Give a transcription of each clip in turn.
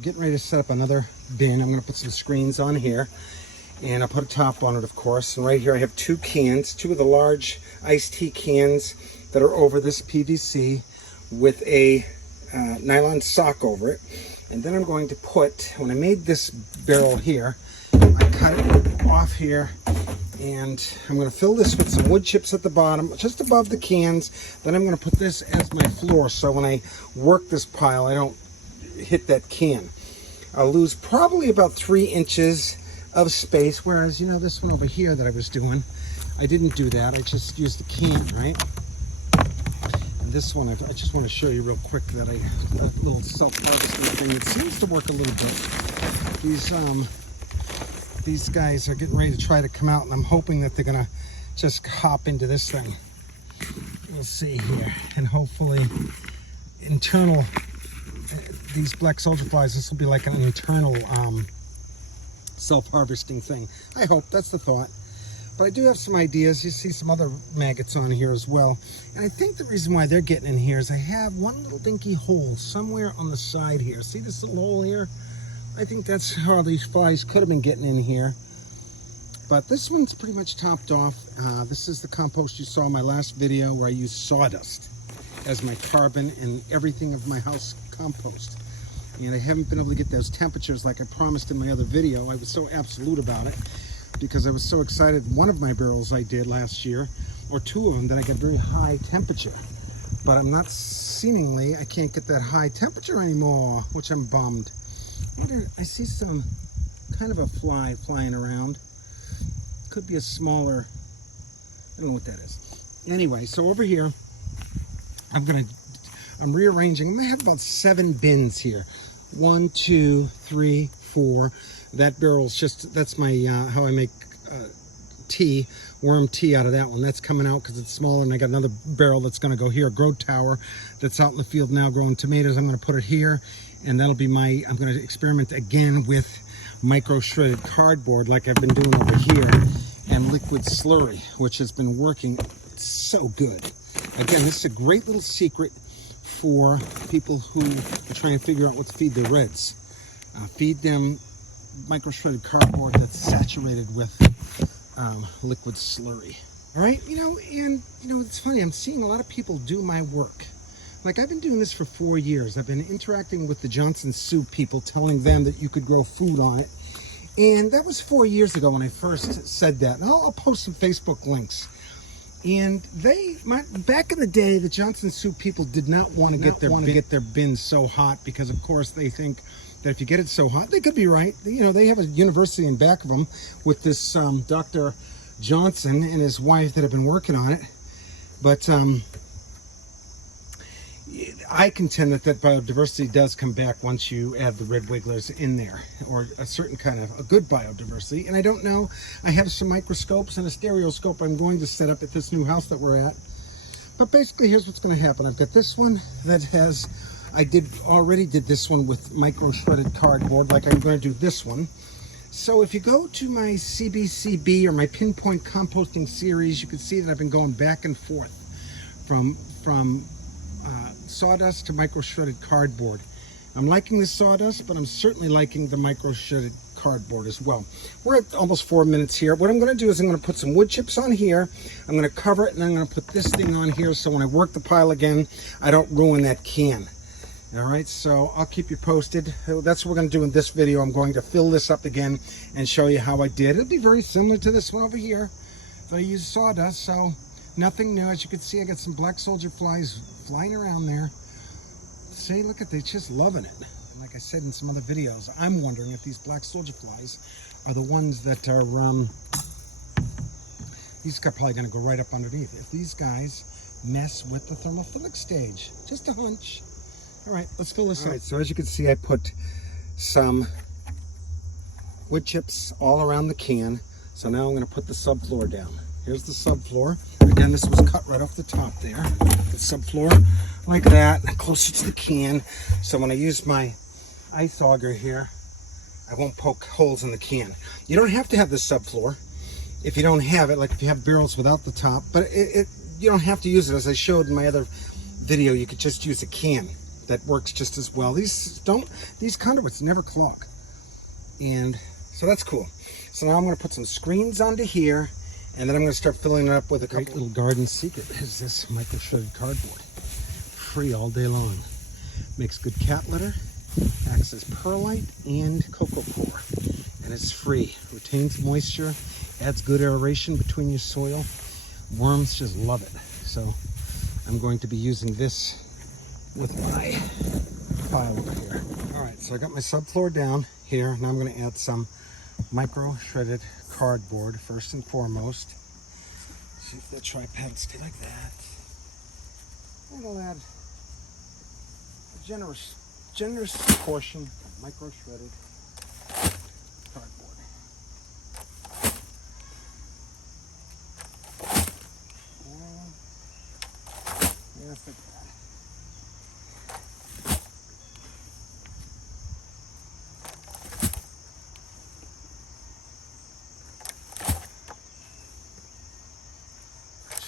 Getting ready to set up another bin. I'm going to put some screens on here, and I'll put a top on it, of course. And right here I have two cans, two of the large iced tea cans that are over this PVC with a nylon sock over it. And then I'm going to put, when I made this barrel here, I cut it off here, and I'm going to fill this with some wood chips at the bottom, just above the cans. Then I'm going to put this as my floor, so when I work this pile, I don't hit that can. I'll lose probably about 3 inches of space, whereas, you know, this one over here that I was doing, I didn't do that. I just used the can, right? And this one, I just want to show you real quick that that little self-harvesting thing, it seems to work a little bit. These guys are getting ready to try to come out, and I'm hoping that they're going to just hop into this thing. We'll see here, and hopefully internal, these black soldier flies, this will be like an internal self-harvesting thing. I hope, that's the thought. But I do have some ideas. You see some other maggots on here as well. And I think the reason why they're getting in here is I have one little dinky hole somewhere on the side here. See this little hole here? I think that's how these flies could have been getting in here. But this one's pretty much topped off. This is the compost you saw in my last video where I used sawdust as my carbon and everything of my house compost. And I haven't been able to get those temperatures like I promised in my other video. I was so absolute about it because I was so excited. One of my barrels I did last year, or two of them, that I got very high temperature. But I'm not, seemingly, I can't get that high temperature anymore, which I'm bummed. I see some kind of a fly flying around. Could be a smaller, I don't know what that is. Anyway, so over here, I'm rearranging. I'm gonna have about 7 bins here. 1, 2, 3, 4. That barrel's just, that's my, how I make tea, worm tea out of that one. That's coming out because it's smaller, and I got another barrel that's gonna go here, a grow tower that's out in the field now growing tomatoes. I'm gonna put it here, and that'll be my, I'm gonna experiment again with micro shredded cardboard like I've been doing over here, and liquid slurry, which has been working so good. Again, this is a great little secret for people who are trying to figure out what to feed their reds. Feed them micro shredded cardboard that's saturated with liquid slurry. All right, it's funny, I'm seeing a lot of people do my work. Like, I've been doing this for 4 years. I've been interacting with the Johnson Soup people, telling them that you could grow food on it. And that was 4 years ago when I first said that. And I'll post some Facebook links. And back in the day, the Johnson Soup people did not want to get their bins so hot, because of course they think that if you get it so hot, they could be right. You know, they have a university in back of them with this Dr. Johnson and his wife that have been working on it. But I contend that biodiversity does come back once you add the red wigglers in there, or a certain kind of a good biodiversity. And I don't know, I have some microscopes and a stereoscope I'm going to set up at this new house that we're at. But basically, here's what's going to happen. I've got this one that has, I already did this one with micro shredded cardboard, like I'm going to do this one. So if you go to my CBCB or my Pinpoint Composting series, you can see that I've been going back and forth from sawdust to micro shredded cardboard. I'm liking the sawdust, but I'm certainly liking the micro shredded cardboard as well. We're at almost 4 minutes here. What I'm going to do is I'm going to put some wood chips on here. I'm going to cover it, and I'm going to put this thing on here so when I work the pile again, I don't ruin that can. All right, so I'll keep you posted. That's what we're going to do in this video. I'm going to fill this up again and show you how I did. It'll be very similar to this one over here. I used sawdust, so nothing new. As you can see, I got some black soldier flies flying around there. See, look at, they're just loving it. Like I said in some other videos, I'm wondering if these black soldier flies are the ones that are, these are probably gonna go right up underneath. If these guys mess with the thermophilic stage, just a hunch. All right, let's fill this up. All right, so as you can see, I put some wood chips all around the can. So now I'm gonna put the subfloor down. Here's the subfloor. Again, this was cut right off the top there. The subfloor like that, closer to the can. So when I use my ice auger here, I won't poke holes in the can. You don't have to have the subfloor if you don't have it, like if you have barrels without the top, but you don't have to use it. As I showed in my other video, you could just use a can. that works just as well. These conduits never clog. And so that's cool. So now I'm going to put some screens onto here, and then I'm going to start filling it up with a couple. Great little garden secret is this micro shredded cardboard. Free all day long. Makes good cat litter, acts as perlite and cocoa coir, and it's free. Retains moisture, adds good aeration between your soil. Worms just love it. So I'm going to be using this with my pile over here. All right, so I got my subfloor down here. Now I'm going to add some micro shredded cardboard first and foremost. See if the tripod will stay like that. And I'll add a generous portion of micro shredded cardboard. And yes, like that.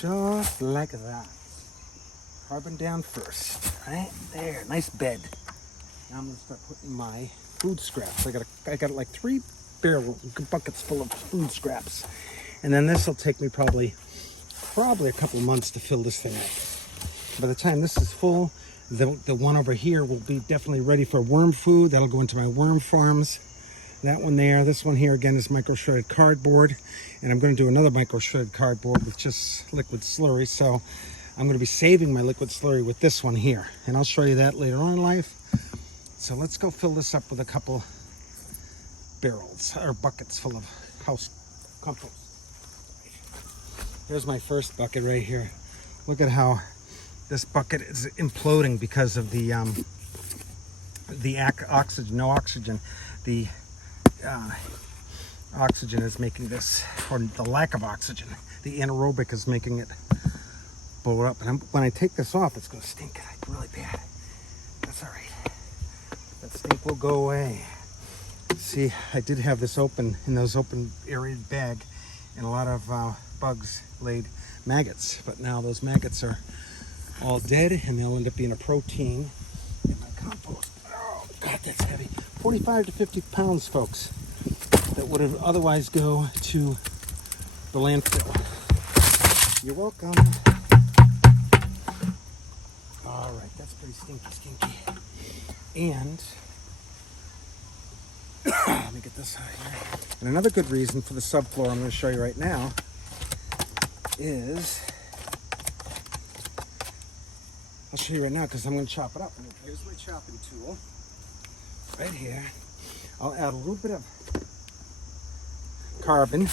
Just like that. Carbon down first, right there, nice bed. Now I'm gonna start putting my food scraps. I got like 3 buckets full of food scraps, and then this will take me probably a couple months to fill this thing up. By the time this is full, the one over here will be definitely ready for worm food. That'll go into my worm farms. That one there, this one here again is micro shredded cardboard, and I'm going to do another micro shredded cardboard with just liquid slurry. So I'm going to be saving my liquid slurry with this one here, and I'll show you that later on in life. So let's go fill this up with a couple barrels or buckets full of house compost. Here's my first bucket right here. Look at how this bucket is imploding because of the oxygen, no oxygen. The oxygen is making this, or the lack of oxygen, the anaerobic is making it blow up. And when I take this off, it's going to stink really bad. That's all right. That stink will go away. See, I did have this open, in those open aerated bag, and a lot of bugs laid maggots. But now those maggots are all dead, and they'll end up being a protein in my compost. Oh, God, that's heavy. 45 to 50 pounds, folks, that would have otherwise go to the landfill. You're welcome. All right, that's pretty stinky. And let me get this out of here. And another good reason for the subfloor I'm going to show you right now is, I'll show you right now because I'm going to chop it up. Here's my chopping tool. Right here, I'll add a little bit of carbon,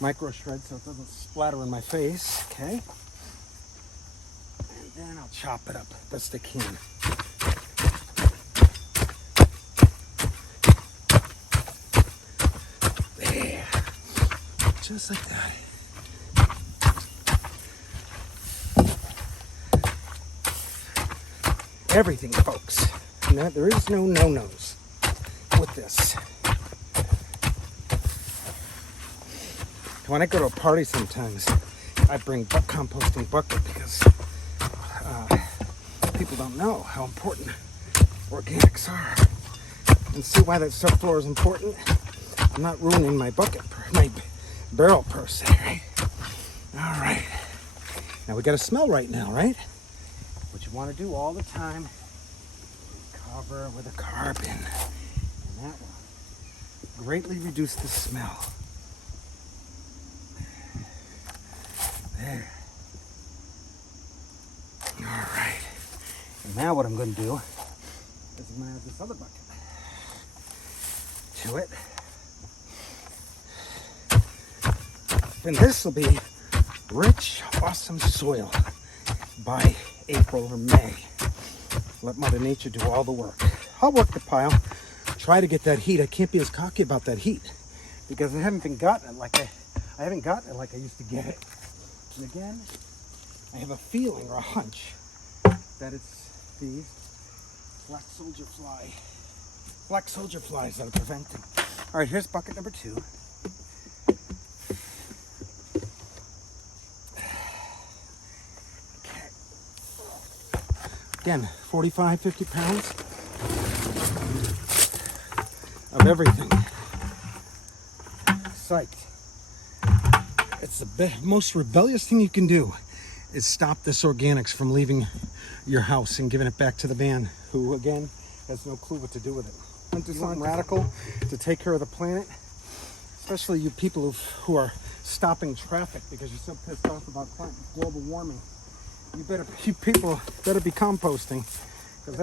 micro shred, so it doesn't splatter in my face, okay? And then I'll chop it up best I can. There, just like that. Everything, folks. No, there is no no-nos with this. When I go to a party sometimes, I bring a composting bucket because people don't know how important organics are. And see why that subfloor is important? I'm not ruining my bucket, my barrel per se, right? All right. Now we got a smell right now, right? What you want to do all the time, cover with a carbon, and that will greatly reduce the smell. There. All right. And now what I'm going to do is I'm going to add this other bucket to it. And this will be rich, awesome soil by April or May. Let Mother Nature do all the work. I'll work the pile, try to get that heat. I can't be as cocky about that heat because I haven't gotten it like I used to get it. And again, I have a feeling or a hunch that it's these black soldier flies that are preventing. All right, here's bucket number 2. Again, 45, 50 pounds of everything. Psyched. It's the most rebellious thing you can do is stop this organics from leaving your house and giving it back to the man who, again, has no clue what to do with it. I'm going to do something radical to take care of the planet, especially you people who are stopping traffic because you're so pissed off about global warming. You people better be composting, because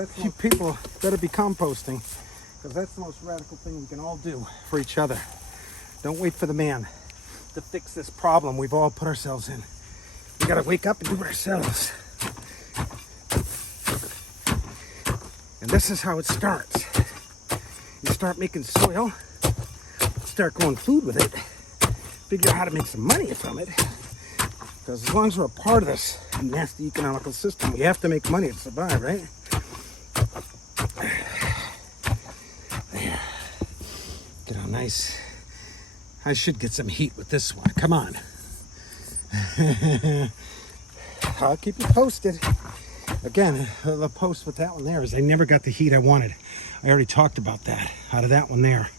that's the most radical thing we can all do for each other. Don't wait for the man to fix this problem we've all put ourselves in. We gotta wake up and do it ourselves. And this is how it starts. You start making soil, start growing food with it, figure out how to make some money from it. Because as long as we're a part of this nasty economical system, we have to make money to survive, right? There. Get how nice. I should get some heat with this one. Come on. I'll keep you posted. Again, the post with that one there is I never got the heat I wanted. I already talked about that out of that one there.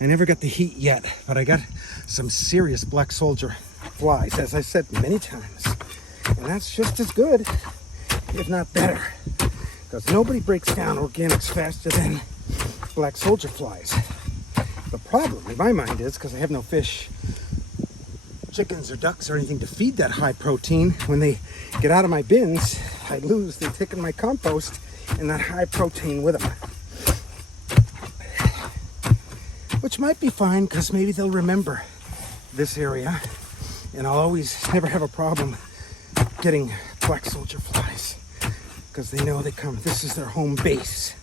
I never got the heat yet, but I got some serious black soldier flies, as I said many times. And that's just as good, if not better. Because nobody breaks down organics faster than black soldier flies. The problem in my mind is because I have no fish, chickens or ducks or anything to feed that high protein, when they get out of my bins, I lose the tick in my compost and that high protein with them. Which might be fine because maybe they'll remember this area and I'll always never have a problem getting black soldier flies because they know they come. This is their home base.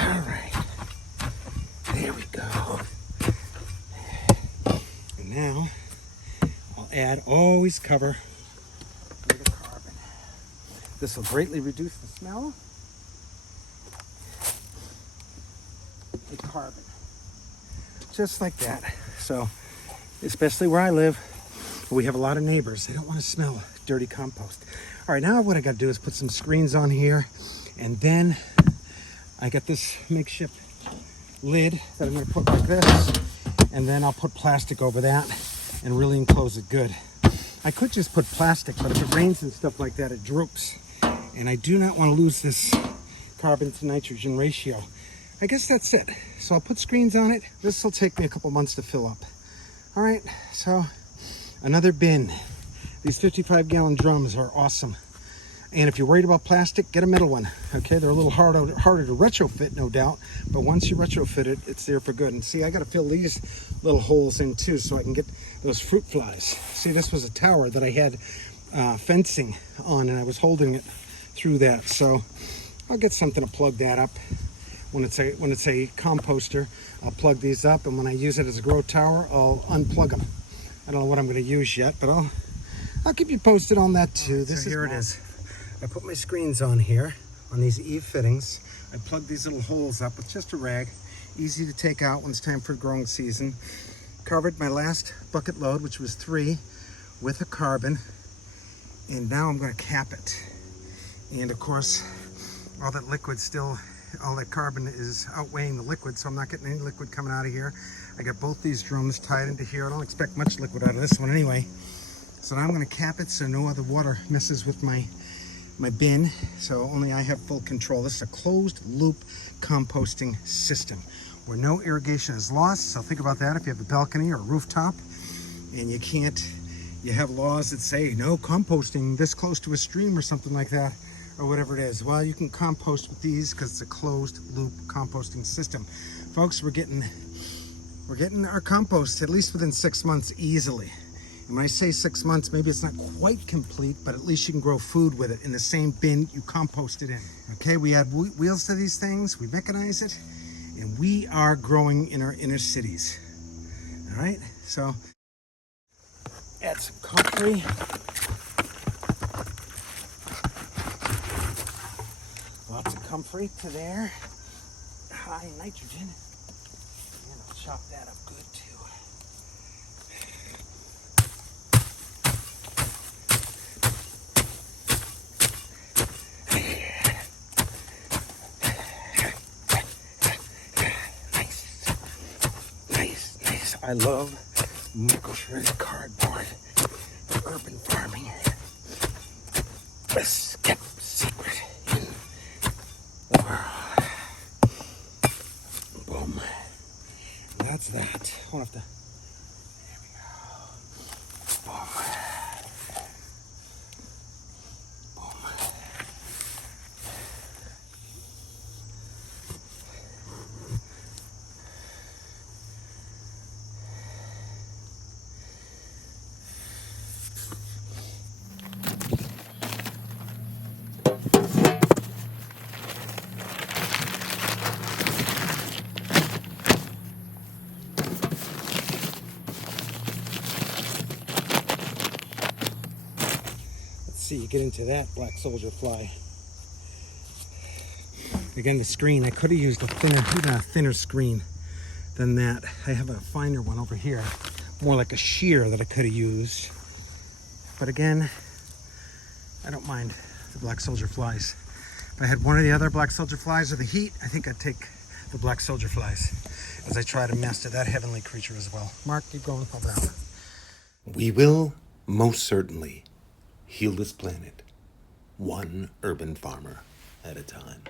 All right. There we go. And now I'll add, always cover with the carbon. This will greatly reduce the smell. The carbon. Just like that. So, especially where I live, we have a lot of neighbors. They don't want to smell dirty compost. All right, now what I got to do is put some screens on here, and then I got this makeshift lid that I'm going to put like this, and then I'll put plastic over that and really enclose it good. I could just put plastic, but if it rains and stuff like that, it droops, and I do not want to lose this carbon to nitrogen ratio. I guess that's it. So I'll put screens on it. This will take me a couple months to fill up. All right, so another bin. These 55-gallon drums are awesome. And if you're worried about plastic, get a metal one. Okay, they're a little harder to retrofit, no doubt. But once you retrofit it, it's there for good. And see, I got to fill these little holes in too so I can get those fruit flies. See, this was a tower that I had fencing on, and I was holding it through that. So I'll get something to plug that up. When it's a composter, I'll plug these up, and when I use it as a grow tower, I'll unplug them. I don't know what I'm going to use yet, but I'll keep you posted on that too. This so here it is. I put my screens on here on these eave fittings. I plug these little holes up with just a rag, easy to take out when it's time for growing season. Covered my last bucket load, which was 3, with a carbon, and now I'm going to cap it. And of course, all that liquid still. All that carbon is outweighing the liquid, so I'm not getting any liquid coming out of here. I got both these drums tied into here. I don't expect much liquid out of this one anyway. So now I'm going to cap it so no other water messes with my bin, so only I have full control. This is a closed loop composting system where no irrigation is lost. So think about that if you have a balcony or a rooftop and you have laws that say no composting this close to a stream or something like that, or whatever it is. Well, you can compost with these because it's a closed loop composting system. Folks, we're getting our compost at least within 6 months easily. And when I say 6 months, maybe it's not quite complete, but at least you can grow food with it in the same bin you compost it in. Okay, we add wheels to these things, we mechanize it, and we are growing in our inner cities. All right, so add some comfrey. Lots of comfrey to there. High nitrogen. And I'll chop that up good too. I love micro-shredded cardboard for urban farming. Best kept secret in the world. Boom. That's that. I'll have to. There we go. Boom. See, you get into that black soldier fly. Again, the screen, I could have used even a thinner screen than that. I have a finer one over here, more like a shear that I could have used. But again, I don't mind the black soldier flies. If I had one of the other black soldier flies or the heat, I think I'd take the black soldier flies as I try to master that heavenly creature as well. Mark, keep going. Hold on. We will most certainly heal this planet, one urban farmer at a time.